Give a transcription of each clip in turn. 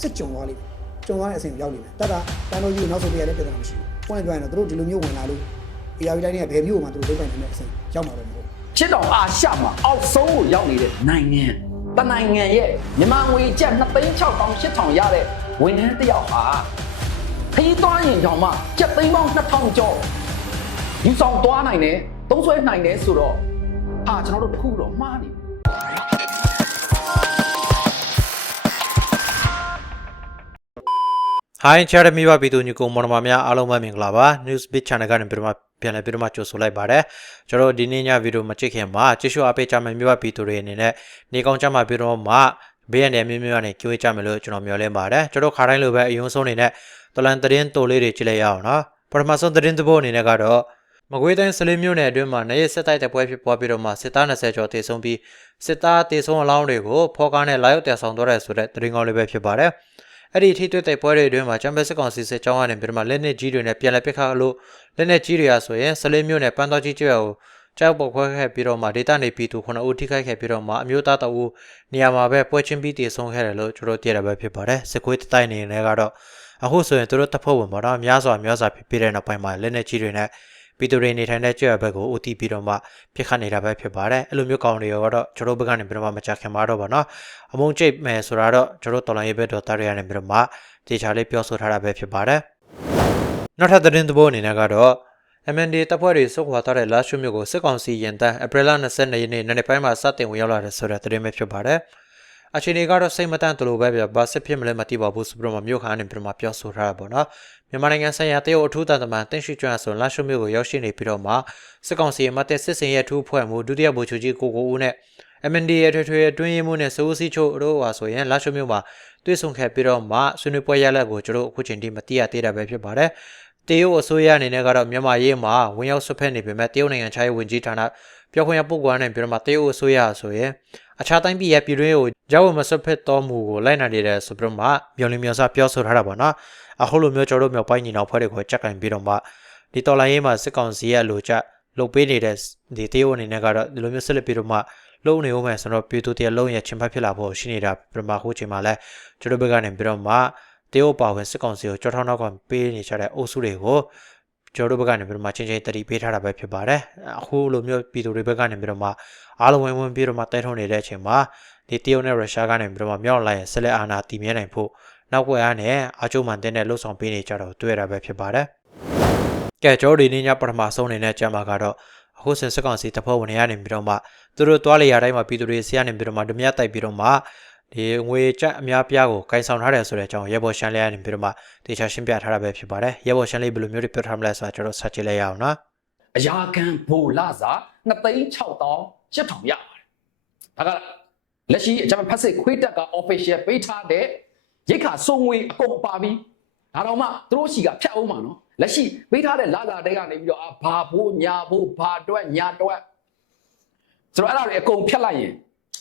စစ်ကြုံသွားလိမ့်မယ်ကြုံသွားတဲ့အဆင့်ကိုရောက်လိမ့်မယ်တတ်တာတန်တော်ကြီးကိုနောက်ဆုံးပြရတဲ့ပြဿနာမရှိဘူး point ပြောရင်တော့သူတို့ဒီလိုမျိုးဝင်လာလို့ AR တိုင်းတွေကဘယ်မျိုးမှသူတို့လုပ်နိုင်တဲ့အဆင့်ရောက်မှာတော့မဟုတ်ဘူးချစ်တော်အာရှမှာအောက်ဆုံးကိုရောက်နေတဲ့နိုင်ငံတနိုင်ငံရဲ့မြန်မာငွေကျပ်2,600,000ရတဲ့ဝန်ထမ်းတစ်ယောက်ဟာခရီးသွားရင်ကြောင့်မှကျပ်သိန်းပေါင်း2000ကျော်ယူဆောင်သွားနိုင်တယ်သုံးဆွဲနိုင်တယ်ဆိုတော့ဟာကျွန်တော်တို့တစ်ခုတော့မှားနေပြီ ဟိုင်းချာရမီပါပြည်သူညီကိုမော်နမများအားလုံးပဲမင်္ဂလာပါ News Bit Channel ကနေပြန်မပြန်လည်ပြီးတော့မှကြိုဆိုလိုက်ပါတယ်ကျွန်တော်တို့ဒီနေ့ညဗီဒီယိုမကြည့်ခင်မှာကြည့်ရှုအားပေးကြမယ့်မြို့ပါပြည်သူတွေအနေနဲ့နေကောင်းကြမှာပြီးတော့မှဘေးရန်တဲ့မြို့မြို့ကနေကြိုးကြမယ်လို့ကျွန်တော်မျှော်လင့်ပါတယ်ကျွန်တော်ခါတိုင်းလိုပဲအယုံဆုံးနေနဲ့တလန်သတင်းတိုလေးတွေကြည့်လိုက်ရအောင်နော်ပထမဆုံးသတင်းသဘောအနေနဲ့ကတော့မကွေးတိုင်းစလင်းမြို့နယ်အတွင်းမှာနေရစစ်တိုက်တဲ့ပွဲဖြစ်ပွားပြီးတော့မှစစ်သား20ကျော်တေဆုံးပြီးစစ်သားတေဆုံးအလောင်းတွေကိုဖော်ကားနဲ့လာရောက်တက်ဆောင်သွားတဲ့ဆိုတဲ့သတင်းကောင်းလေးပဲဖြစ်ပါတယ် အဲ့ဒီထိတွေ့တဲ့ပွဲတွေအတွင်းမှာချမ်ပီယံစစ်ကောင်စီစစ်ကြောင်းကနေပြီးတော့မှလက်နက်ကြီးတွေနဲ့ပြန်လည်ပစ်ခတ်လို့လက်နက်ကြီးတွေရာဆိုရင်စလင်းမြို့နယ်ပန်းတော်ကြီးကျွော်ကိုကြောက်ပုတ်ခွဲခဲ့ပြီးတော့မှဒေတာနေပြည်သူ9ဦးထိခိုက်ခဲ့ပြီးတော့မှအမျိုးသားတအူနေရာမှာပဲပွဲချင်းပြီးတည်ဆုံးခဲ့တယ်လို့ကျွန်တော်သိရတာပဲဖြစ်ပါတယ်စစ်ကွေးတိုင်းနေနဲ့ကတော့အခုဆိုရင်သူတို့တပ်ဖွဲ့ဝင်ပေါ့နော်များစွာများစွာဖြစ်ပြီးတဲ့နောက်ပိုင်းမှာလက်နက်ကြီးတွေနဲ့ ပြည်သူတွေနေထိုင်တဲ့ကျွော်ဘက်ကို OT ပြီးတော့မှပြစ်ခတ်နေတာပဲဖြစ်ပါတယ်အဲ့လိုမျိုးကောင်းတွေကတော့ကျွန်တော်ဘက်ကနေပြီးတော့မှမကြခင်မှာတော့ဗောနော်အမုံကျိတ်မယ်ဆိုတာတော့ကျွန်တော်တော်လိုင်းရေးဘက်တော်တာရရနေပြီးတော့မှတေချာလေးပြောဆိုထားတာပဲဖြစ်ပါတယ်နောက်ထပ်သတင်းသဘောအနေနဲ့ကတော့ MND တပ်ဖွဲ့တွေစုခွာထားတဲ့လာရှုမြို့ကိုစစ်ကောင်စီရင်တန်းဧပြီလ22ရက်နေ့နေ့နေ့ပိုင်းမှာစတင်ဝင်ရောက်လာတဲ့ဆိုတဲ့သတင်းပဲဖြစ်ပါတယ်။ အခြေအနေကတော့စိတ်မတန့်တလို့ပဲပြဘာစစ်ဖြစ်မလဲမသိပါဘူးဆိုပြီးတော့မြို့ခါနေပြီးတော့မှပြောဆိုထားတာပေါ့နော်။မြန်မာနိုင်ငံဆိုင်ရာတရုတ်အထူးတန်တမန်တင်ရှိကျွမ်းဆိုလာရှုမြို့ကိုရောက်ရှိနေပြီးတော့မှစစ်ကောင်စီရဲ့မတ်တဲ့စစ်စင်ရဲ့အထူးဖွဲ့မှုဒုတိယဗိုလ်ချုပ်ကြီးကိုကိုဦးနဲ့ MND ရဲ့ထွေထွေအတွင်းရေးမှုနဲ့စိုးစီချိုတို့ဟာဆိုရင်လာရှုမြို့မှာတွေ့ဆုံခဲ့ပြီးတော့မှဆွေးနွေးပွဲရလဒ်ကိုကျွန်တော်အခုချိန်ထိမသိရသေးတာပဲဖြစ်ပါတယ်။တရုတ်အစိုးရအနေနဲ့ကတော့မြန်မာရေးမှာဝင်ရောက်ဆွတ်ဖက်နေပေမဲ့တရုတ်နိုင်ငံခြားရေးဝန်ကြီးဌာနပြောခွင့်ရပုဂ္ဂိုလ်အနေနဲ့ပြောမှာတရုတ်အစိုးရဆိုရင် အခြားတိုင်းပြည်ရဲ့ပြည်တွင်းကိုကြောက်ဝမဆွတ်ဖက်တော်မူကိုလိုက်နိုင်နေတဲ့ဆိုပြီးတော့မှပြောလင်းမျိုးစားပြောဆိုထားတာပေါ့နော်အခုလိုမျိုးကျွန်တော်တို့မြောက်ပိုင်းညီနောင်ဖွဲ့တွေကိုကြက်ကင်ပြီးတော့မှဒီတော်လိုင်းရေးမှာစစ်ကောင်စီရဲ့အလိုကျလုတ်ပေးနေတဲ့ဒီတရုတ်အနေနဲ့ကတော့ဒီလိုမျိုးဆက်လက်ပြီးတော့မှလုံနေဦးမယ်ဆိုတော့ပြည်သူတရားလုံးရဲ့ချင်းဖက်ဖြစ်လာဖို့ရှိနေတာပြမခုချိန်မှာလဲကျွန်တော်ဘက်ကနေပြီးတော့မှတရုတ်ပါဝင်စစ်ကောင်စီကိုကြောထောင်းနောက်ကပေးနေကြတဲ့အုပ်စုတွေကို ကျော်တို့ဘက်ကနေပြီးတော့မှချင်းချင်းတတိပေးထားတာပဲဖြစ်ပါတယ်အခုလိုမျိုးပြည်သူတွေဘက်ကနေပြီးတော့မှအားလုံးဝင်ဝင်ပြီးတော့မှတိုက်ထုံးနေတဲ့အချိန်မှာဒီတရုတ်နဲ့ရုရှားကနေပြီးတော့မှမြောက်လိုက်ရင်ဆက်လက်အာဏာတည်မြဲနိုင်ဖို့နောက်ွယ်အားနဲ့အာချိုမန်တင်းနဲ့လှုပ်ဆောင်ပေးနေကြတော့တွေ့ရတာပဲဖြစ်ပါတယ်ကဲကျော်ဒီနေ့ညပထမဆုံးအနေနဲ့ကြမှာကတော့အခုစင်စစ်ကောင်စီတပ်ဖွဲ့ဝင်တွေကနေပြီးတော့မှသူတို့တွားလေရတိုင်းမှာပြည်သူတွေဆီကနေပြီးတော့မှဓမြတိုက်ပြီးတော့မှ ဒီငွေကြက်အများပြားကိုကင်ဆောင်ထားတယ်ဆိုတဲ့အကြောင်းရဲဘော်ရှန်လေးကနေပြီးတော့မှတေချာရှင်းပြထားတာပဲဖြစ်ပါတယ်ရဲဘော်ရှန်လေးဘယ်လိုမျိုးတွေပြောထားမလဲဆိုတာကျွန်တော်ဆက်ကြည့်လိုက်ရအောင်နော်အရာခံဘိုလစာ2,600,000ရပါတယ်ဒါကလက်ရှိအကြမ်းဖက်စစ်ခွေးတက်က official ပေးထားတဲ့ရိတ်ခါစုံငွေအကုန်ပါပြီဒါတော့မှသူတို့ရှိကဖြတ်အောင်မှာနော်လက်ရှိပေးထားတဲ့လာလာတဲ့ကနေပြီးတော့အာဘာဖို့ညာဖို့ဘာအတွက်ညာအတွက်ဆိုတော့အဲ့ဒါတွေအကုန်ဖြတ်လိုက်ရင်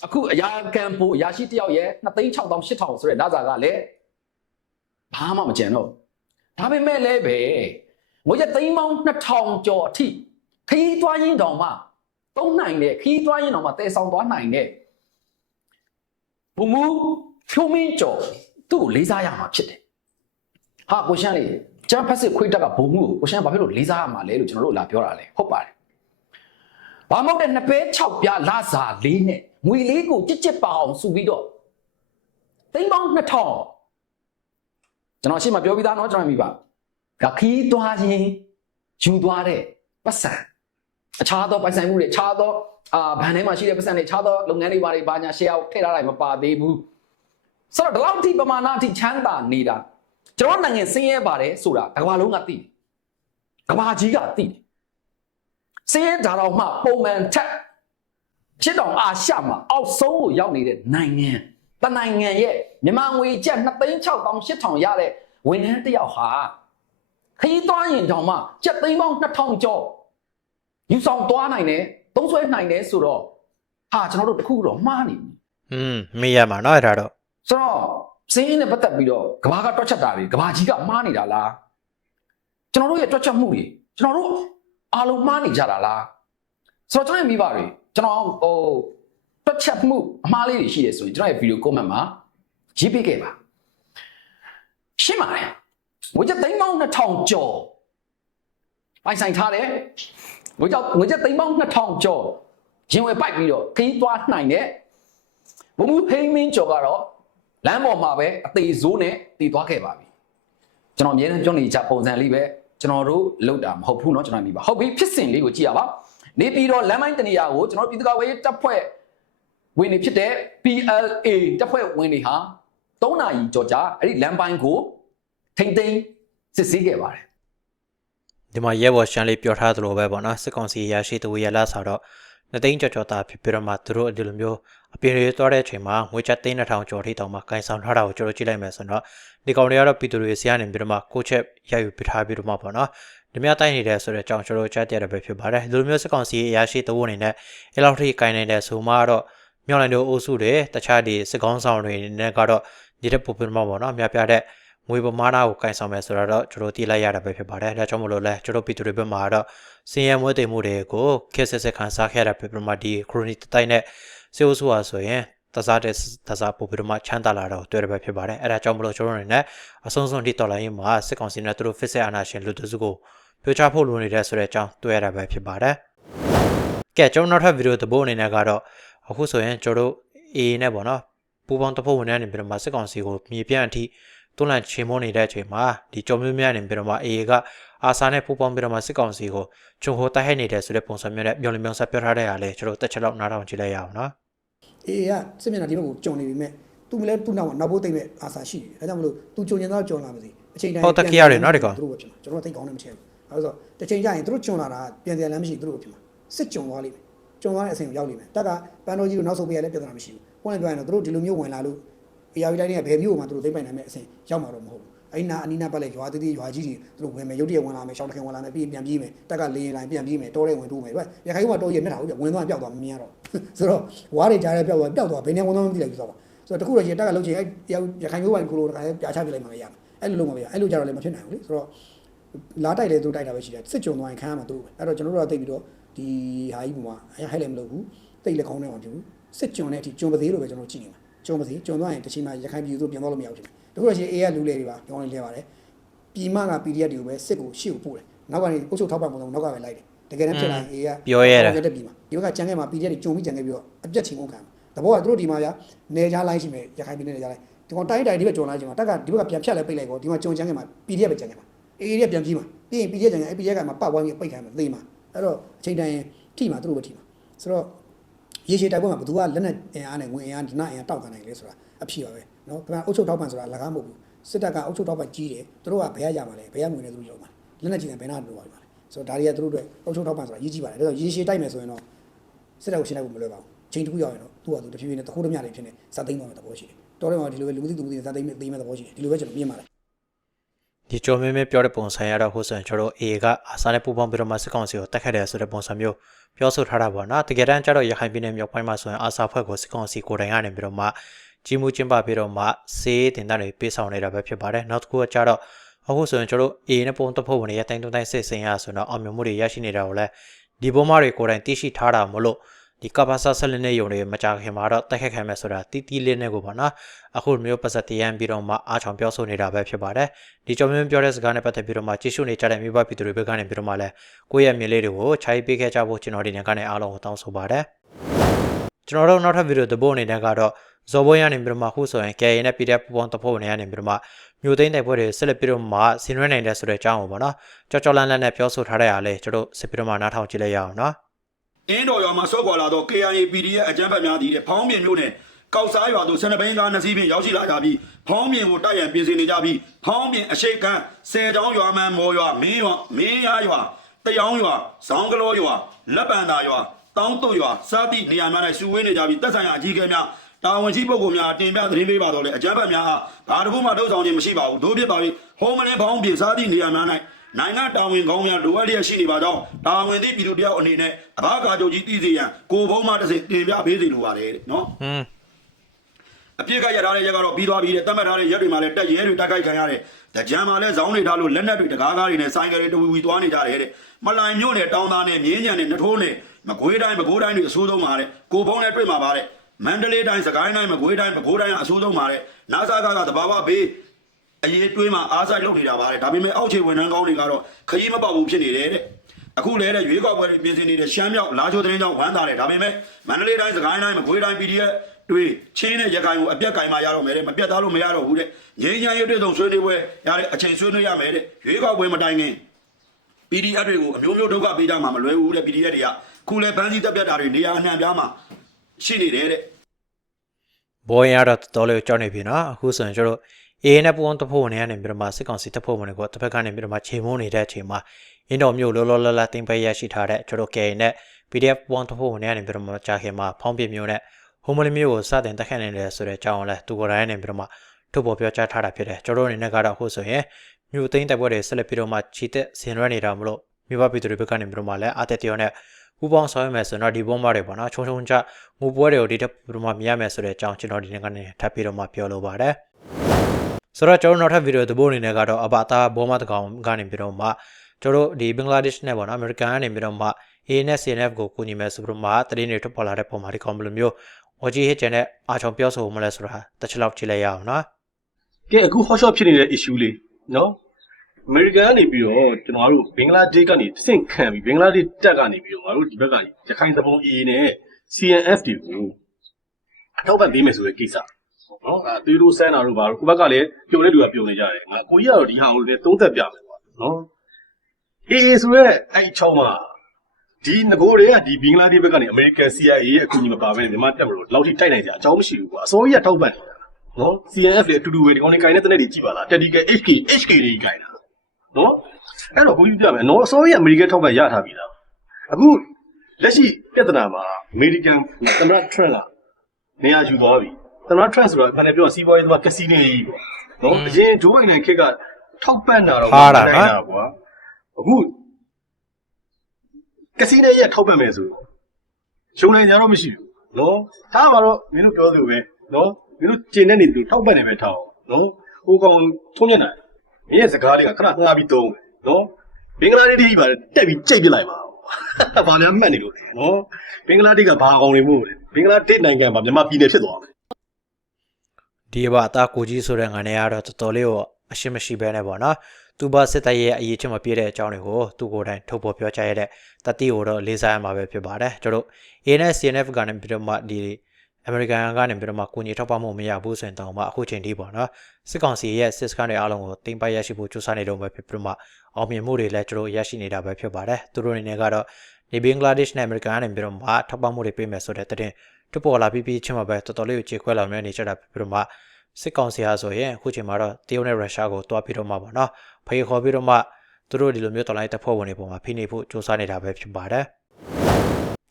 အခုအရာခံဘိုအရာရှိတယောက်ရဲ့2,600,000ဆိုတဲ့လာစာကလည်းဘာမှမကြံတော့ဒါပေမဲ့လည်းပဲငွေကျသိန်းပေါင်း2000ကျော်အထိခရီးသွားရင်းတောင်မှသုံးနိုင်တဲ့ခရီးသွားရင်းတောင်မှတည်ဆောင်သွားနိုင်တဲ့ဘုံမူဖြိုးမင်းကျော်သူ့ကိုလေးစားရမှာဖြစ်တယ်ဟာကိုရှမ်းလေးကျန်းဖက်စစ်ခွေးတက်ကဘုံမူကိုကိုရှမ်းဘာဖြစ်လို့လေးစားရမှာလဲလို့ကျွန်တော်တို့လာပြောတာလဲဟုတ်ပါတယ်ဘာမဟုတ်တဲ့နှစ်ပဲ6ပြားလာစာလေးနဲ့ ငွေလေးကိုကြစ်ကြစ်ပါအောင်စုပြီးတော့သိန်းပေါင်း2000ကျွန်တော်ရှေ့မှာပြောပြီးသားเนาะကျွန်တော်မြင်ပါကခီးသွားခြင်းယူသွားတဲ့ပတ်စံအခြားသောပိုင်ဆိုင်မှုတွေအခြားသောအာဘဏ်ထဲမှာရှိတဲ့ပတ်စံတွေအခြားသောလုပ်ငန်းတွေဘာတွေဘာညာ share ထည့်ထားလိုက်မပါသေးဘူးဆိုတော့ဒီလောက်ထိပမာဏအထိချမ်းသာနေတာကျွန်တော်နိုင်ငံစင်းရဲပါတယ်ဆိုတာတစ်ကမ္ဘာလုံးကသိတယ်ကမ္ဘာကြီးကသိတယ်စင်းရဲဒါတော့မှပုံမှန်ထက် ချစ်တော်အာရှမှာအောက်ဆုံးကိုရောက်နေတဲ့နိုင်ငံတနိုင်ငံရဲ့မြန်မာငွေကျပ်2,600,000ရတဲ့ဝန်ထမ်းတစ်ယောက်ဟာ ခရီးသွားရင်တောင်မှကျက်သိန်းပေါင်း2000ကျော်ယူဆောင်သွားနိုင်တယ်သုံးဆွဲနိုင်တယ်ဆိုတော့ဟာကျွန်တော်တို့တခုတော့မှားနေပြီ อืมမေးရမှာเนาะအဲ့ဒါတော့ ဆိုတော့စင်းရင်းနဲ့ပတ်သက်ပြီးတော့ကဘာကတွက်ချက်တာတွေကဘာကြီးကမှားနေတာလားကျွန်တော်တို့ရဲ့တွက်ချက်မှုတွေကျွန်တော်တို့အားလုံးမှားနေကြတာလားဆိုတော့ကျွန်တော်ရဲ့မိဘတွေ ကျွန်တော်ဟိုတွက်ချက်မှုအမှားလေးတွေရှိတယ်ဆိုရင်ကျွန်တော်ရဲ့ဗီဒီယို comment မှာရေးပေးခဲ့ပါ ရှင်းပါတယ်ငွေကျပ်သိန်းပေါင်း2000ကျော်ပိုင်ဆိုင်ထားတယ်ငွေကျပ်ငွေကျပ်သိန်းပေါင်း2000ကျော်ရင်ဝယ်ပိုက်ပြီးတော့ခီးသွားနိုင်တဲ့ဘုံမူဟိမင်းကျော်ကတော့လမ်းပေါ်မှာပဲအသေးစိုးနဲ့တည်သွားခဲ့ပါပြီကျွန်တော်အမြဲတမ်းပြောနေကြပုံစံလေးပဲကျွန်တော်တို့လောက်တာမဟုတ်ဘူးเนาะကျွန်တော်မြင်ပါဟုတ်ပြီဖြစ်စဉ်လေးကိုကြည့်ရပါ နေပြီးတော့လမ်းမိုင်းတနေရာကိုကျွန်တော်ပြည်သူ့ကာကွယ်ရေးတပ်ဖွဲ့ဝင်နေဖြစ်တဲ့ PLA တပ်ဖွဲ့ဝင်တွေဟာ3နာရီကြော်ကြာအဲ့ဒီလမ်းပိုင်းကိုထိမ့်သိမ်းစစ်ဆေးခဲ့ပါတယ်ဒီမှာရဲဘော်ရှန်လေးပြောထားသလိုပဲပေါ့နော်စစ်ကောင်စီရရှိသူရလာဆိုတော့နှစ်သိန်းကျော်ကျော်တာဖြစ်ပြီးတော့မှသူတို့ဒီလိုမျိုးအပြင်တွေသွားတဲ့အချိန်မှာငွေချက်သိန်း2000ကျော်ထိတောင်မှကန်ဆောင်ထားတာကိုကျွန်တော်ကြည့်လိုက်မယ်ဆိုတော့ဒီကောင်တွေကတော့ပြည်သူတွေဆီကနေပြီးတော့မှကိုချက်ရယူပြထားပြီးတော့မှပေါ့နော် ဒီမြတိုင်းနေတဲ့ဆိုတဲ့အကြောင်းကျွန်တော်ကြားတရတဲ့ပဲဖြစ်ပါတယ်ဒီလိုမျိုးစစ်ကောင်စီရရှိသူအနေနဲ့အဲလောက်ထိကန်နေတဲ့ဆိုမှတော့မြောက်လိုင်းတို့အုပ်စုတွေတခြားဒီစစ်ကောင်းဆောင်တွေအနေနဲ့ကတော့ဒီတဲ့ပုံပြမပေါ့နော်အများပြတဲ့ငွေပမာဏကိုကင်ဆောင်မယ်ဆိုတော့ကျွန်တော်သိလိုက်ရတာပဲဖြစ်ပါတယ်။ဒါကြောင့်မလို့လဲကျွန်တော်ပြည်သူတွေဘက်မှာတော့စင်ရမွေးသိမ်မှုတွေကိုခက်ဆက်ဆက်ခံစားခဲ့ရတာဖြစ်ပြီးမှဒီခရိုနီတိုင်းနဲ့စေအိုဆူဟာဆိုရင်တစားတဲ့တစားပို့ပြီးတော့မှချမ်းသာလာတော့တွေ့ရပဲဖြစ်ပါတယ်။အဲဒါကြောင့်မလို့ကျွန်တော်အနေနဲ့အဆုံးစွန်ဒီတော်လိုင်းမှာစစ်ကောင်စီနဲ့သူတို့ဖစ်ဆက်အာဏာရှင်လူသူစုကို ပြောချဖို့လိုနေတဲ့ဆိုတဲ့အကြောင်းတွေ့ရတာပဲဖြစ်ပါတယ်။ကဲကျွန်တော်နောက်ထပ်ဗီဒီယိုသဘောအနေနဲ့ကတော့အခုဆိုရင်ကျွန်တော်တို့ A နဲ့ပေါ့နော်ပူပေါင်းတဖို့ဝင်နေပြီးတော့မှစစ်ကောင်စီကိုမြေပြန့်အထိတွန်းလှန်ချေမွန်းနေတဲ့အချိန်မှာဒီကြော်မျိုးများနေပြီးတော့မှအေကအာစာနဲ့ပူပေါင်းပြီးတော့မှစစ်ကောင်စီကိုခြုံဟိုတိုက်ဟဲ့နေတဲ့ဆိုတဲ့ပုံစံမျိုးနဲ့မျောလမျောဆက်ပြောထားတဲ့အားလေကျွန်တော်တက်ချက်လောက်နားထောင်ကြည့်လိုက်ရအောင်နော်အေးကစစ်မျက်နှာဒီဘက်ကိုကြုံနေပြီမဲ့သူလည်းသူ့နောက်မှာနောက်ဖို့သိမ့်မဲ့အာစာရှိတယ်ဒါကြောင့်မလို့သူကြုံကျင်တော့ကြုံလာမသိအချိန်တိုင်းသူတို့ပဲဖြစ်မှာကျွန်တော်သိကောင်းနေမချင်ဘူး အဲဆိုတစ်ချိန်ကျရင်သူတို့ကြုံလာတာပြန်ပြန်လမ်းမရှိသူတို့ဖြစ်မှာစစ်ကြုံသွားလိမ့်မယ်ကြုံသွားတဲ့အချိန်ကိုရောက်လိမ့်မယ်တက်ကပန်တော်ကြီးကိုနောက်ဆုံးပေးရလဲပြဿနာမရှိဘူးကိုယ်လည်းပြောရင်တော့သူတို့ဒီလိုမျိုးဝင်လာလို့ AR တိုင်းကဘယ်မျိုးမှသူတို့သိမ့်ပိုင်နိုင်မဲ့အချိန်ရောက်မှာတော့မဟုတ်ဘူးအဲ့နာအနီးနားပတ်လဲရွာတည်တည်ရွာကြီးတွေသူတို့ဝင်မယ်ရုတ်တရက်ဝင်လာမယ်ရှောင်းတခင်ဝင်လာမယ်ပြီးပြန်ပြေးမယ်တက်ကလေရင်လိုင်းပြန်ပြေးမယ်တောတဲ့ဝင်တိုးမယ်ရခိုင်ကတော်ရမြက်တာဟုတ်ပြဝင်သွားပျောက်သွားမမြင်ရတော့ဆိုတော့ဝါးတွေကြားထဲပျောက်သွားပျောက်သွားဘယ်နေဝင်သွားမသိလိုက်ဘူးဆိုတော့ဆိုတော့တခုတော့ရတက်ကလုံးချင်အဲ့ရခိုင်မျိုးဝိုင်ကိုလိုတခါပြာချပြလိုက်မှလည်းရမယ်အဲ့လိုလုံးမပြအဲ့လိုကြတော့လည်းမဖြစ်နိုင်ဘူးလေဆိုတော့ လာတိုက်လေသူတိုက်တာပဲရှိတယ်စစ်ကြုံသွားရင်ခံရမှာသူအဲ့တော့ကျွန်တော်တို့ကတိတ်ပြီးတော့ဒီဟာကြီးပုံမှာအဲ့ဟဲ့လည်းမလုပ်ဘူးတိတ်လည်းကောင်းနေအောင်ဖြစ်ဘူးစစ်ကြုံတဲ့အထိကြုံပသေးလို့ပဲကျွန်တော်ကြည့်နေမှာကြုံပါစေကြုံသွားရင်တစ်ချိန်မှာရခိုင်ပြည်သူပြန်သွားလို့မရဘူးဖြစ်မယ်တခုတော့ရှိ A ကလူလေတွေပါပြောင်းနေလဲပါတယ်ပြည်မက PDF တွေကိုပဲစစ်ကိုရှေ့ကိုပို့တယ်နောက်ကနေအုပ်ချုပ်ထောက်ပံ့ပုံတော့နောက်ကပဲလိုက်တယ်တကယ်တမ်းဖြစ်လာရင် A ကပြောရဲတယ်တက်ပြည်မှာဒီဘက်ကကြံခဲ့မှာ PDF တွေကြုံပြီးကြံခဲ့ပြီးတော့အပြတ်ချိန်ကုန်ခံတဘောကသူတို့ဒီမှာဗျာနေကြားလိုင်းရှိမယ်ရခိုင်ပြည်နယ်နေကြားလိုင်းဒီကောင်တိုင်းတိုင်းဒီဘက်ကြုံလာချိန်မှာတက်ကဒီဘက်ကပြန်ဖြတ်လဲပိတ်လိုက်ကောဒီမှာကြုံကြံခဲ့မှာ PDF ပဲကြံခဲ့မှာ A တွေကပြန်ပြီးမှာပြီးရင် PDF ကြံခဲ့ PDF ကမှပတ်ဝိုင်းပြီးပိတ်ခိုင်းမှာသေမှာအဲ့တော့အချိန်တိုင်းထိမှာသူတို့ပဲထိမှာဆိုတော့ ရေရှည်တိုက်ပွဲမှာဘယ်သူကလက်နဲ့အင်အားနဲ့ဝင်အင်အားဒနာအင်အားတောက်ခံနိုင်လဲဆိုတာအဖြစ်ပါပဲเนาะခင်ဗျာအုပ်ချုပ်ထောက်ပံ့ဆိုတာလကားမဟုတ်ဘူးစစ်တပ်ကအုပ်ချုပ်ထောက်ပံ့ကြီးတယ်သူတို့ကဘယ်ရရမှာလဲဘယ်ရငွေနဲ့သူတို့ရောက်မှာလက်နဲ့ကြီးတယ်ဘယ်နာလို့ပါမှာလဲဆိုတော့ဒါတွေကသူတို့အတွက်အုပ်ချုပ်ထောက်ပံ့ဆိုတာရေးကြည့်ပါတယ်ဒါဆိုရေရှည်တိုက်မယ်ဆိုရင်တော့စစ်တပ်ကိုရှင်းလိုက်ဖို့မလွယ်ပါဘူးချိန်တစ်ခုရောက်ရင်တော့သူ့ဟာသူတဖြည်းဖြည်းနဲ့တခိုးတမျှတွေဖြစ်နေစသိမ်းသွားမယ့်သဘောရှိတယ်တော်တယ်မှာဒီလိုပဲလူမသိသူမသိစသိမ်းသိမ်းမယ့်သဘောရှိတယ်ဒီလိုပဲကျွန်တော်မြင်ပါတယ် ဒီကြော်မင်းမင်းပြောတဲ့ပုံစံရတော့ဟိုဆိုရင်ကျွန်တော် A ကအာစာနဲ့ပူပေါင်းပြီးတော့မှစစ်ကောင်စီကိုတက်ခတ်တယ်ဆိုတဲ့ပုံစံမျိုးပြောဆိုထားတာပေါ့နော်တကယ်တမ်းကျတော့ရခိုင်ပြည်နယ်မြောက်ပိုင်းမှာဆိုရင်အာစာဖွဲ့ကိုစစ်ကောင်စီကိုယ်တိုင်ကနေပြီးတော့မှကြီးမှုကျင်းပပြီးတော့မှစေးတင်တဲ့တွေပေးဆောင်နေတာပဲဖြစ်ပါတယ်နောက်တစ်ခုကကျတော့အခုဆိုရင်ကျွန်တော် A နဲ့ပုံတဖို့ဝင်ရတိုင်းတုံးတိုင်းစစ်စင်ရဆိုတော့အောင်မြင်မှုတွေရရှိနေတာကိုလည်းဒီဘုံမတွေကိုယ်တိုင်သိရှိထားတာမလို့ ဒီကဘာဆာဆက်လင်းတဲ့ယုံတွေမကြခင်မှာတော့တက်ခက်ခံမယ်ဆိုတာတီးတီးလေးနဲ့ကိုပေါ့နော်အခုမျိုးပတ်သက်တရန်ပြီးတော့မှအားချောင်ပြောဆိုနေတာပဲဖြစ်ပါတယ်ဒီကြောင့်မျိုးပြောတဲ့စကားနဲ့ပတ်သက်ပြီးတော့မှကြည့်ရှုနေကြတဲ့မိဘပြည်သူတွေဘက်ကနေပြီးတော့မှလည်းကိုယ့်ရဲ့မြေလေးတွေကိုခြိုက်ပေးခဲ့ကြဖို့ကျွန်တော်ဒီနေ့ကနေအားလုံးကိုတောင်းဆိုပါတယ်ကျွန်တော်တို့နောက်ထပ်ဗီဒီယိုသဘောအနေနဲ့ကတော့ဇော်ဘွေးရနေပြီးတော့မှခုဆိုရင် KA နဲ့ PDF ပူပေါင်းတဖို့နေရနေပြီးတော့မှမြို့သိမ်းတိုက်ပွဲတွေဆက်လက်ပြီးတော့မှဆင်နွှဲနိုင်တဲ့ဆိုတဲ့အကြောင်းကိုပေါ့နော်ကြောက်ကြောက်လန့်လန့်နဲ့ပြောဆိုထားတဲ့အားလေကျွန်တော်စစ်ပြီးတော့မှနားထောင်ကြည့်လိုက်ရအောင်နော် အင်းတော်ရွာမှာစောက်ကွာလာတော့ KIA PDF အကြမ်းဖက်များသည်တဲ့ဖောင်းပြင်မျိုးနဲ့ကောက်စားရွာသို့ဆန္ဒဘိန်းကားနှစ်စီးဖြင့်ရောက်ရှိလာကြပြီးဖောင်းပြင်ကိုတိုက်ရန်ပြင်ဆင်နေကြပြီးဖောင်းပြင်အရှိတ်ကန်းဆယ်ချောင်းရွာမှန်မော်ရွာမင်းရွာမင်းရရွာတယောင်းရွာဇောင်းကလောရွာလက်ပံသာရွာတောင်းတုတ်ရွာစသည့်နေရာများ၌စုဝေးနေကြပြီးတက်ဆိုင်ရာအကြီးအကဲများတာဝန်ရှိပုဂ္ဂိုလ်များတင်ပြသတင်းပေးပါတော့လေအကြမ်းဖက်များဟာဘာတစ်ခုမှတုံ့ဆောင်ခြင်းမရှိပါဘူးတို့ဖြစ်ပါပြီဟောမလင်းဖောင်းပြင်စသည့်နေရာများ၌ နိုင်ငံတာဝန်ကောင်းများလိုအပ်လျက်ရှိနေပါတော့တာဝန်သည့်ပြည်သူတယောက်အနေနဲ့အဘကာချုပ်ကြီးတည်စေရန်ကိုဘုံမှတစ်စိတင်ပြပေးစီလိုပါတယ်တဲ့နော်ဟွန်းအပြစ်ကရထားတဲ့ရက်ကတော့ပြီးသွားပြီတဲ့တတ်မှတ်ထားတဲ့ရက်တွေမှာလည်းတက်ရဲတွေတက်ခိုက်ခံရတယ်။တကြံမှာလည်းဇောင်းတွေထားလို့လက်နက်တွေတကားကားတွေနဲ့ဆိုင်ကယ်တွေတဝီဝီသွားနေကြတယ်တဲ့။မလိုင်မျိုးနဲ့တောင်းသားနဲ့မြင်းညံနဲ့နှထိုးနဲ့မကွေးတိုင်းမကွေးတိုင်းတွေအဆိုးဆုံးပါတဲ့။ကိုဖုံးနဲ့တွေ့မှာပါတဲ့။မန္တလေးတိုင်းစကိုင်းတိုင်းမကွေးတိုင်းမကွေးတိုင်းကအဆိုးဆုံးပါတဲ့။နာဆာကကတဘာဝဘေး အရေးတွေးမှအားဆိုင်လုပ်နေတာပါတဲ့ဒါပေမဲ့အောက်ခြေဝန်ထမ်းကောင်းတွေကတော့ခရီးမပေါက်ဘူးဖြစ်နေတယ်တဲ့အခုလည်းတဲ့ရွေးကောက်ပွဲတွေပြင်ဆင်နေတဲ့ရှမ်းမြောက်လာချိုသတင်းကြောင့်ဝမ်းသာတယ်ဒါပေမဲ့မန္တလေးတိုင်းစကိုင်းတိုင်းမကွေးတိုင်း PDF တွေချင်းနဲ့ရခိုင်ကိုအပြက်ကင်မှရတော့မယ်တဲ့မပြတ်သားလို့မရတော့ဘူးတဲ့ငင်းချမ်းရွတ်တဲ့ဆုံးဆွေးနွေးပွဲရတဲ့အချိန်ဆွေးနွေးရမယ်တဲ့ရွေးကောက်ပွဲမတိုင်ခင် PDF တွေကိုအမျိုးမျိုးဒုက္ခပေးကြမှာမလွယ်ဘူးတဲ့ PDF တွေကခုလဲပန်းစည်းတက်ပြတ်တာတွေနေရာအနှံ့ပြားမှာရှိနေတယ်တဲ့ဘောရင်ကတော့တော်တော်လေးကိုကြောက်နေပြီနော်အခုဆိုရင်ကျွန်တော် တို့ AA နဲ့ပူးပေါင်းတပ်ဖွဲ့ဝင်တွေကနေပြီးတော့မှစစ်ကောင်စီတပ်ဖွဲ့ဝင်တွေကိုတစ်ဖက်ကနေပြီးတော့မှချိန်မုန်းနေတဲ့အချိန်မှာအင်းတော်မျိုးလောလောလတ်လတ်တင်ပေးရရှိထားတဲ့ကျွန်တော် KA နဲ့ PDF ပူးပေါင်းတပ်ဖွဲ့ဝင်တွေကနေပြီးတော့မှကြာခင်မှာဖောင်းပြမျိုးနဲ့ဟိုမလီမျိုးကိုစတင်တက်ခတ်နေတယ်ဆိုတဲ့အကြောင်းကိုလည်းသူကိုယ်တိုင်နေပြီးတော့မှထုတ်ပေါ်ပြောကြားထားတာဖြစ်တယ်ကျွန်တော်တို့အနေနဲ့ကတော့အခုဆိုရင်မြို့သိမ်းတပ်ဖွဲ့တွေဆက်လက်ပြီးတော့မှချီတက်ဆင်ရွက်နေတာမလို့မြို့ပပြည်သူတွေဘက်ကနေပြီးတော့မှလည်းအတက်တရောနဲ့ပူပေါင်းဆောင်ရွက်မယ်ဆိုတော့ဒီဘုံမတွေပေါ့နော်ချုံချုံချငူပွဲတွေကိုဒီတက်ပြီးတော့မှမြင်ရမယ်ဆိုတဲ့အကြောင်းကျွန်တော်ဒီနေ့ကနေထပ်ပြီးတော့မှပြောလိုပါတယ် ဆိုတော့ကျွန်တော်နောက်ထပ်ဗီဒီယိုသဘောအနေနဲ့ကတော့အဘတာဘောမတကောင်ကနေပြီးတော့မှကျွန်တော်ဒီဘင်္ဂလားဒေ့ရှ်နဲ့ပေါ့နော်အမေရိကန်ကနေပြီးတော့မှ ANS CNF ကိုကူညီမယ်ဆိုပြီးတော့မှတရင်တွေထွက်ပေါ်လာတဲ့ပုံမှာဒီကောင်ဘယ်လိုမျိုး OG hit ကျန်တဲ့အာချောင်ပြောဆိုမလဲဆိုတာတစ်ချက်လောက်ကြည့်လိုက်ရအောင်နော်ကဲအခု hot shot ဖြစ်နေတဲ့ issue လေးနော်အမေရိကန်ကနေပြီးတော့ကျွန်တော်တို့ဘင်္ဂလားဒေ့ရှ်ကနေတဆင့်ခံပြီးဘင်္ဂလားဒေ့ရှ်တက်ကနေပြီးတော့ငါတို့ဒီဘက်ကနေရခိုင်သဘုံ AA နဲ့ CNF တွေကိုအထောက်ပံ့ပေးမယ်ဆိုတဲ့ကိစ္စ နော်အဲသွေးတို့ဆန်းတာတို့ဘာလို့ကိုဘက်ကလည်းပြုံတဲ့လူကပြုံနေကြတယ်ငါကိုကြီးကတော့ဒီဟာကိုလည်းသုံးသက်ပြမယ်ပေါ့နော် AA ဆိုရဲအဲ့ချောင်းမှာဒီငကိုတွေကဒီဘင်္ဂလားဒေ့ရှ်ဘက်ကနေ American CIA ရဲ့အကူအညီမပါဘဲမြန်မာတက်မလို့လောက်ထိတိုက်နိုင်ကြအကြောင်းမရှိဘူးကွာအစိုးရထောက်ပံ့နေတာနော် CNF လေအတူတူပဲဒီကောင်လေးကိုင်းတဲ့တနက်တွေကြည့်ပါလား Tactical HK HK တွေကိုင်းတာနော်အဲ့တော့ကိုကြီးပြမယ်နော်အစိုးရအမေရိကန်ထောက်ပံ့ရထားပြီလားအခုလက်ရှိပြဿနာမှာအမေရိကန်သမ္မတထရန့်လာနေရာယူသွားပြီ သမ္မတထရန့်ဆိုတော့ဘာလဲပြောစီးပွားရေးသမားကစီနေကြီးပေါ့နော်အရင်ဒိုးအိမ်နိုင်ခက်ကထောက်ပံ့တာတော့ဟာတာနော်နိုင်တာကွာအခုကစီနေရထောက်ပံ့မယ်ဆိုရှုံနိုင်ကြတော့မရှိဘူးနော်ဒါမှတော့မင်းတို့ပြောသလိုပဲနော်မင်းတို့ကျင်တဲ့နေသူထောက်ပံ့နေပဲထားအောင်နော်ဟိုကောင်ထုံးညက်နိုင်မင်းရဲ့စကားလေးကခဏငှားပြီးသုံးမယ်နော်ဘင်္ဂလားဒေ့ရှ်ကြီးပါတက်ပြီးကြိတ်ပြလိုက်ပါဘာလဲမှတ်နေလို့နော်ဘင်္ဂလားဒေ့ရှ်ကဘာကောင်တွေမို့လဲဘင်္ဂလားဒေ့ရှ်နိုင်ငံမှာမြန်မာပြည်နယ်ဖြစ်သွားတယ် ဒီဘအသားကိုကြီးဆိုတဲ့ငါနဲ့ကတော့တော်တော်လေးကိုအရှင်းမရှိဘဲနဲ့ပေါ့နော်သူဘာစစ်တပ်ရဲ့အရေးချင်းမပြည့်တဲ့အကြောင်းတွေကိုသူကိုယ်တိုင်ထုတ်ပေါ်ပြောကြားရတဲ့တတိကိုတော့လေးစားရမှာပဲဖြစ်ပါတယ်ကျွန်တော်တို့ ANS CNF ကနေပြီးတော့မှဒီအမေရိကန်ကနေပြီးတော့မှကိုကြီးထောက်ပံ့မှုမရဘူးဆိုရင်တောင်မှအခုချိန်ထိပေါ့နော်စစ်ကောင်စီရဲ့စစ်စကန်တွေအားလုံးကိုတင်ပိုက်ရရှိဖို့ကြိုးစားနေတော့ပဲဖြစ်ပြီးတော့မှအောင်မြင်မှုတွေလည်းကျွန်တော်ရရှိနေတာပဲဖြစ်ပါတယ်သူတို့အနေနဲ့ကတော့ ဒီဘင်္ဂလားဒေ့ရှ်နဲ့အမေရိကန်ကနေပြီးတော့မှထောက်ပံ့မှုတွေပေးမယ်ဆိုတဲ့တဲ့ထုတ်ပေါ်လာပြီးပြီးချင်းမှာပဲတော်တော်လေးကိုခြေခွဲလာမြဲနေကြတာဖြစ်ပြီးတော့မှစစ်ကောင်စီဟာဆိုရင်အခုချိန်မှာတော့တရုတ်နဲ့ရုရှားကိုတွားပြီးတော့မှပေါ့နော်ဖေးခေါ်ပြီးတော့မှသူတို့ဒီလိုမျိုးတော်လိုင်းတပ်ဖွဲ့ဝင်တွေပုံမှာဖိနေဖို့စ조사နေတာပဲဖြစ်ပါတယ်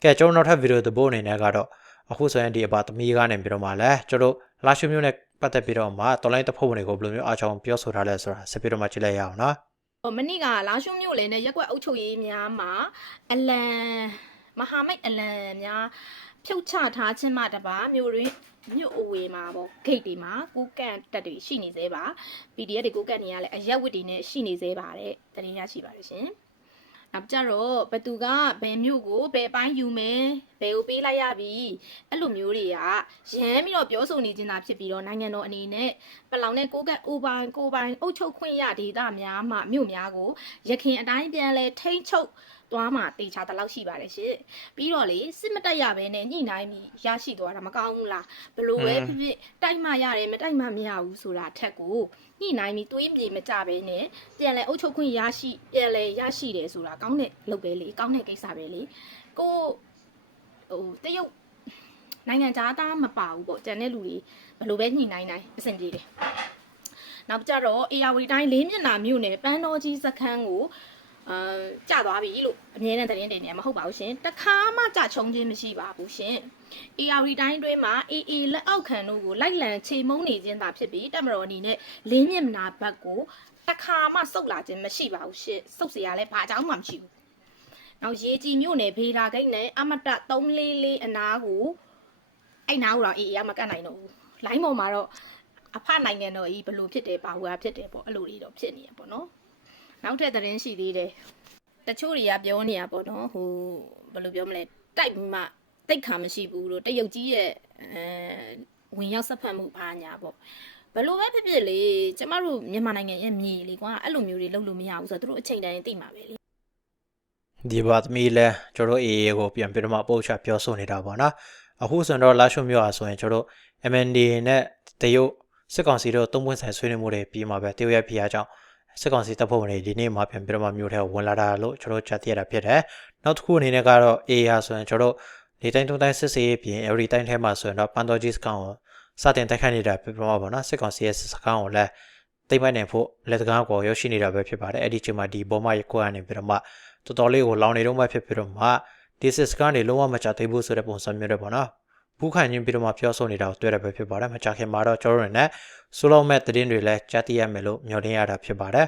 ကဲကျွန်တော်နောက်ထပ်ဗီဒီယိုသဘောအနေနဲ့ကတော့အခုဆိုရင်ဒီအပါသမီးကနေပြီးတော့မှလဲကျွန်တော်လာရှုမျိုးနဲ့ပတ်သက်ပြီးတော့မှတော်လိုင်းတပ်ဖွဲ့ဝင်တွေကိုဘယ်လိုမျိုးအားချောင်းပြောဆိုထားလဲဆိုတာဆက်ပြီးတော့မှကြည့်လိုက်ရအောင်နော်ဟို မနေ့ကလာရှုံမြို့လေနဲ့ရက်ကွက်အုပ်ချုပ်ရေးများမှာအလံမဟာမိတ်အလံများဖြုတ်ချထားခြင်းမှတပါမြို့ရင်းမြို့အဝေးမှာပေါ့ဂိတ်တွေမှာကူးကန်တက်တွေရှိနေသေးပါ PDF တွေကူးကန်နေရလဲအရက်ဝတ်တွေနဲ့ရှိနေသေးပါတဲ့တရင်ရရှိပါတယ်ရှင် နောက်ကြတော့ဘသူကဘယ်မြို့ကိုဘယ်ပိုင်းယူမယ်ဘယ်ကိုပေးလိုက်ရပြီအဲ့လိုမျိုးတွေကရမ်းပြီးတော့ပြောဆိုနေခြင်းသာဖြစ်ပြီးတော့နိုင်ငံတော်အနေနဲ့ပလောင်နဲ့ကိုကတ်အိုပိုင်ကိုပိုင်အုပ်ချုပ်ခွင့်ရဒေသများမှမြို့များကိုရခင်အတိုင်းပြန်လဲထိမ့်ချုပ် သွားမှတေချာတလောက်ရှိပါတယ်ရှင်ပြီးတော့လေစစ်မတက်ရဘဲနဲ့ညှိနှိုင်းပြီးရရှိသွားတာမကောင်းဘူးလားဘလို့ပဲဖြစ်ဖြစ်တိုက်မှရတယ်မတိုက်မှမရဘူးဆိုတာအထက်ကိုညှိနှိုင်းပြီးသွေးပြေမကြဘဲနဲ့ပြန်လဲအုပ်ချုပ်ခွင့်ရရှိပြန်လဲရရှိတယ်ဆိုတာကောင်းတဲ့လုပ်ပဲလေကောင်းတဲ့ကိစ္စပဲလေကိုဟိုတရုတ်နိုင်ငံသားသားမပါဘူးပေါ့ကြံတဲ့လူတွေဘလို့ပဲညှိနှိုင်းနိုင်အဆင်ပြေတယ်နောက်ကြတော့အေယာဝတီတိုင်းလေးမျက်နှာမြို့နယ်ပန်းတော်ကြီးစခန်းကို အာကြသွားပြီလို့အမြဲတမ်းသတင်းတင်နေရမဟုတ်ပါဘူးရှင်တခါမှကြချုံခြင်းမရှိပါဘူးရှင် AR တိုင်းတွင်းမှာ AA လက်အောက်ခံတို့ကိုလိုက်လံချေမုန်းနေခြင်းသာဖြစ်ပြီးတက်မတော်အနေနဲ့လင်းမြင့်မနာဘက်ကိုတခါမှစုပ်လာခြင်းမရှိပါဘူးရှင့်စုပ်เสียရလဲဘာကြောင့်မှမရှိဘူးနောက်ရေကြည်မြို့နယ်ဘေးလာဂိတ်နဲ့အမတ344အနားကိုအဲ့နားကိုတော့ AA ကမကတ်နိုင်တော့ဘူးလိုင်းပေါ်မှာတော့အဖနိုင်ငံတော်ကြီးဘလို့ဖြစ်တယ်ဘာဟူဟာဖြစ်တယ်ပေါ့အဲ့လိုတွေတော့ဖြစ်နေရပေါ့နော် နောက်ထပ်သတင်းရှိသေးတယ်တချို့တွေကပြောနေရပေါ့နော်ဟိုဘယ်လိုပြောမလဲတိုက်ပြီးမှတိတ်ခါမရှိဘူးလို့တရုတ်ကြီးရဲ့အဲဝင်ရောက်ဆက်ဖက်မှုဘာညာပေါ့ဘယ်လိုပဲဖြစ်ဖြစ်လေကျမတို့မြန်မာနိုင်ငံရဲ့မြေလေကွာအဲ့လိုမျိုးတွေလုပ်လို့မရဘူးဆိုတော့သူတို့အချိန်တန်ရင်သိမှာပဲလေဒီဘာသမီးလဲကျွန်တော်တို့ AA ကိုပြန်ပြီးတော့မှပို့ချပြောဆိုနေတာပေါ့နော်အခုဆိုတော့လာရှုံမျိုးอ่ะဆိုရင်ကျွန်တော်တို့ MND နဲ့တရုတ်စစ်ကောင်စီတို့သုံးပွင့်ဆိုင်ဆွေးနွေးမှုတွေပြီးမှာပဲတရုတ်ရဲ့ဖိအားကြောင့် စစ်ကောင်စီတပ်ဖွဲ့ဝင်တွေဒီနေ့မှပြန်ပြီးတော့မှမျိုးထဲကိုဝင်လာတာလို့ကျွန်တော်ကြားသိရတာဖြစ်တယ်နောက်တစ်ခုအနေနဲ့ကတော့ AA ဟာဆိုရင်ကျွန်တော်တို့ဒီတိုင်းတုံးတိုင်းစစ်စေးပြင် every တိုင်းထဲမှာဆိုရင်တော့ပန်တော်ကြီးစကောင်ကိုစတင်တိုက်ခိုက်နေတာဖြစ်မှာပေါ့နော်စစ်ကောင်စီရဲ့စကောင်ကိုလည်းတိတ်ပိုက်နိုင်ဖို့လက်တကားကိုရောက်ရှိနေတာပဲဖြစ်ပါတယ်အဲ့ဒီချိန်မှာဒီဘောမရကွာနေပြီးတော့မှတော်တော်လေးကိုလောင်နေတော့မှဖြစ်ပြီးတော့မှဒီစစ်စကနေလုံးဝမချသေးဘူးဆိုတဲ့ပုံစံမျိုးတွေပေါ့နော် ဘူးခံချင်းပြီးတော့မှပြောဆိုနေတာကိုတွေ့ရပဲဖြစ်ပါတယ်မကြခင်မှာတော့ကျွန်တော်တို့နဲ့ဆိုလောမဲ့သတင်းတွေလည်းကြားသိရမယ်လို့မျှော်လင့်ရတာဖြစ်ပါတယ်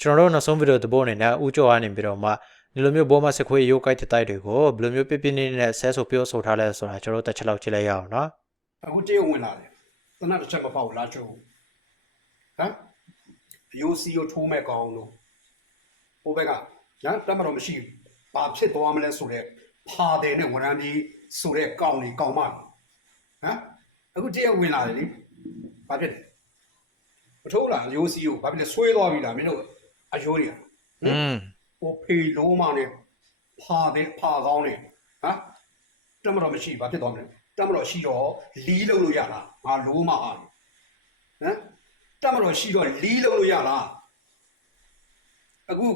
ကျွန်တော်တို့နောက်ဆုံးဗီဒီယိုသဘောအနေနဲ့ဥကြောကနေပြီးတော့မှဒီလိုမျိုးဘောမစစ်ခွေးရိုးကိုက်တဲ့တိုက်တွေကိုဘယ်လိုမျိုးပြပြနေနဲ့ဆဲဆိုပြောဆိုထားလဲဆိုတာကျွန်တော်တို့တစ်ချက်လောက်ကြည့်လိုက်ရအောင်နော်အခုတရုတ်ဝင်လာတယ်တနတ်တစ်ချက်မပေါက်လားကျုံဟမ်အယိုးစီကိုထိုးမဲ့ကောင်းလို့ဟိုဘက်ကညာတတ်မတော်မရှိဘူးဘာဖြစ်သွားမလဲဆိုတော့ဖာတယ်နဲ့ဝရမ်းဒီ ဆိုတဲ့ကောင်းနေကောင်းမဟမ်အခုတရုတ်ဝင်လာတယ်လေဘာဖြစ်လဲမထိုးလားအယိုးစီကိုဘာဖြစ်လဲဆွဲသွားပြီလားမင်းတို့အယိုးတွေကอืมဟိုဖေလုံးမနဲ့ဖာတယ်ဖာကောင်းနေဟမ်တတ်မတော်မရှိဘာဖြစ်သွားမလဲတတ်မတော်ရှိတော့လီးလုံးလို့ရလားငါလုံးမအားဟမ်တတ်မတော်ရှိတော့လီးလုံးလို့ရလားအခု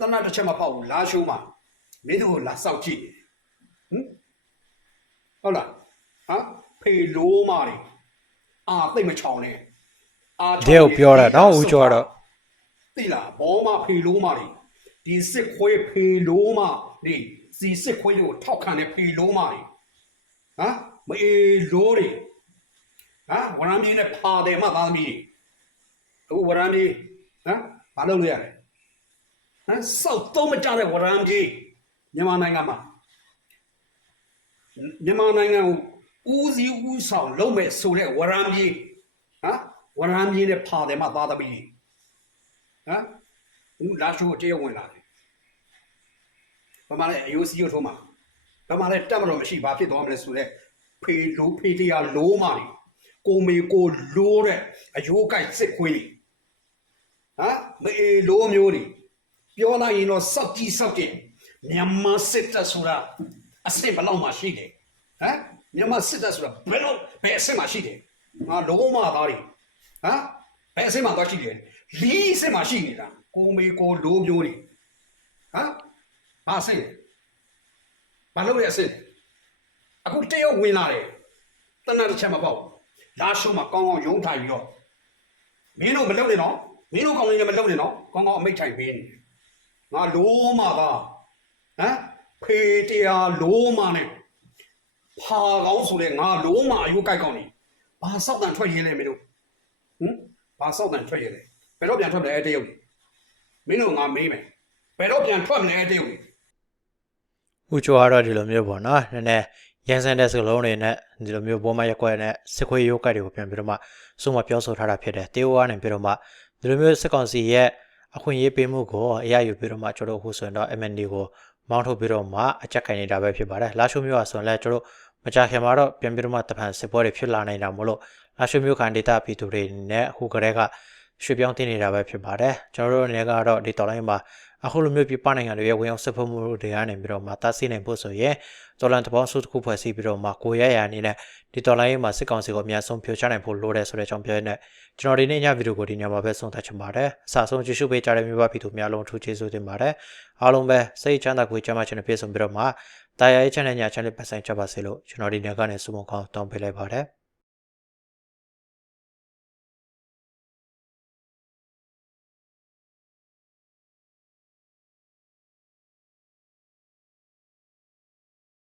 တနတ်တစ်ချက်မပေါက်ဘူးလာရှိုးမှာမင်းတို့ကိုလာစောက်ကြည့်ဟမ် ဟုတ်လားဟမ်ဖေလုံးမတွေအာသိတ်မချောင်နဲ့အာဒီကိုပြောတာနော်ဦးကျော်ကတော့သိလားဘောမဖေလုံးမတွေဒီစစ်ခွေးဖေလုံးမတွေစီစစ်ခွေးကိုထောက်ခံတဲ့ဖေလုံးမတွေဟမ်မအေးလိုးတွေဟမ်ဝရမ်းပြေးနဲ့ဖာတယ်မသားသမီးတွေအခုဝရမ်းပြေးဟမ်ဘာလုပ်လို့ရလဲဟမ်စောက်သုံးမကြတဲ့ဝရမ်းပြေးမြန်မာနိုင်ငံမှာ မြန်မာနိုင်ငံကိုဦးစီးဦးဆောင်လုပ်မဲ့ဆိုတဲ့ဝရမ်းပြေးဟမ်ဝရမ်းပြေးနဲ့ဖာတယ်မသားသမီးတွေဟမ်ဦးလာရှိုးတရဝင်လာတယ်ဘာမှလည်းအယိုးစီးရထိုးမှာဘာမှလည်းတက်မတော်မရှိဘာဖြစ်သွားမလဲဆိုတော့ဖေလိုဖေတရားလိုးမာနေကိုမေကိုလိုးတဲ့အယိုးကိုက်စစ်ခွေးဟမ်မေလိုးမျိုးတွေပြောလိုက်ရင်တော့စောက်ကြီးစောက်ကြည့်မြန်မာစစ်တပ်ဆိုတာ အစစ်ဘလောက်မှရှိတယ်ဟမ်မြန်မာစစ်တပ်ဆိုတာဘယ်တော့ဘယ်အစစ်မှရှိတယ်ငါလုံးမသားတွေဟမ်ဘယ်အစစ်မှသွားရှိတယ်လီးအစစ်မှရှိနေတာကိုမေကိုလိုးမျိုးတွေဟမ်ဘာအစစ်လဲဘာလို့လဲအစစ်လဲအခုတရုတ်ဝင်လာတယ်တနတ်တစ်ချက်မပေါက်လာရှုံးမှာကောင်းကောင်းယုံထိုင်ပြီးတော့မင်းတို့မလုပ်နဲ့နော်မင်းတို့ကောင်းလေးလည်းမလုပ်နဲ့နော်ကောင်းကောင်းအမိတ်ထိုင်ပေးနေတယ်ငါလိုးမသားဟမ် ဖေတရားလိုးမနဲ့ဖာကောင်းဆိုလဲငါလိုးမအယုကိုက်ကောင်းနေဘာစောက်တန်ထွက်ရေးလဲမင်းတို့ဟမ်ဘာစောက်တန်ထွက်ရေးလဲဘယ်တော့ပြန်ထွက်မလဲတရုတ်မင်းတို့ငါမေးမယ်ဘယ်တော့ပြန်ထွက်မလဲတရုတ်ဦးကျော်ကတော့ဒီလိုမျိုးပေါ့နော်နည်းနည်းရန်ဆန်တဲ့စကလုံးတွေနဲ့ဒီလိုမျိုးဘောမရက်ကွက်နဲ့စစ်ခွေးရိုးကတ်တွေကိုပြန်ပြီးတော့မှစုံမပြောဆိုထားတာဖြစ်တယ်တေဝါနဲ့ပြီးတော့မှဒီလိုမျိုးစစ်ကောင်စီရဲ့အခွင့်အရေးပေးမှုကိုအရယူပြီးတော့မှကျွန်တော်တို့အခုဆိုရင်တော့ MND ကို မောင်းထုတ်ပြီးတော့မှအကြက်ခိုင်နေတာပဲဖြစ်ပါတယ်လာရှိုးမျိုးကဆိုရင်လည်းကျွန်တော်တို့မကြခင်မှာတော့ပြန်ပြီးတော့မှတဖန်စစ်ပွဲတွေဖြစ်လာနေတာမို့လို့လာရှိုးမျိုးခံဒေတာပြည်သူတွေနဲ့အခုကတည်းကရွှေပြောင်းတင်နေတာပဲဖြစ်ပါတယ်ကျွန်တော်တို့အနေနဲ့ကတော့ဒီတော်လိုင်းမှာအခုလိုမျိုးပြပနိုင်ငံတွေရဲ့ဝင်အောင်စစ်ဖို့မှုတွေကနေပြီးတော့မှတားဆီးနိုင်ဖို့ဆိုရင်တော်လန်တပေါင်းစုတစ်ခုဖွဲ့စည်းပြီးတော့မှကိုရရအနေနဲ့ဒီတော်လိုင်းမှာစစ်ကောင်စီကိုအများဆုံးဖြိုချနိုင်ဖို့လိုတယ်ဆိုတဲ့အကြောင်းပြောရတဲ့ ကျွန်တော်ဒီနေ့ညဗီဒီယိုကိုဒီညမှာပဲဆုံးသတ်ချင်ပါတယ်အစဆုံးကြည့်ရှုပေးကြတဲ့မြို့ပပြည်သူများလုံးထူးကျေးဇူးတင်ပါတယ်အားလုံးပဲစိတ်ချမ်းသာကိုကြမ်းမှချင်တဲ့ပြေဆုံးပြီးတော့မှတာယာရေးချမ်းတဲ့ညချမ်းလေးပတ်ဆိုင်ကြပါစေလို့ကျွန်တော်ဒီနေ့ကနေစုမကောင်းတောင်းပေးလိုက်ပါတယ်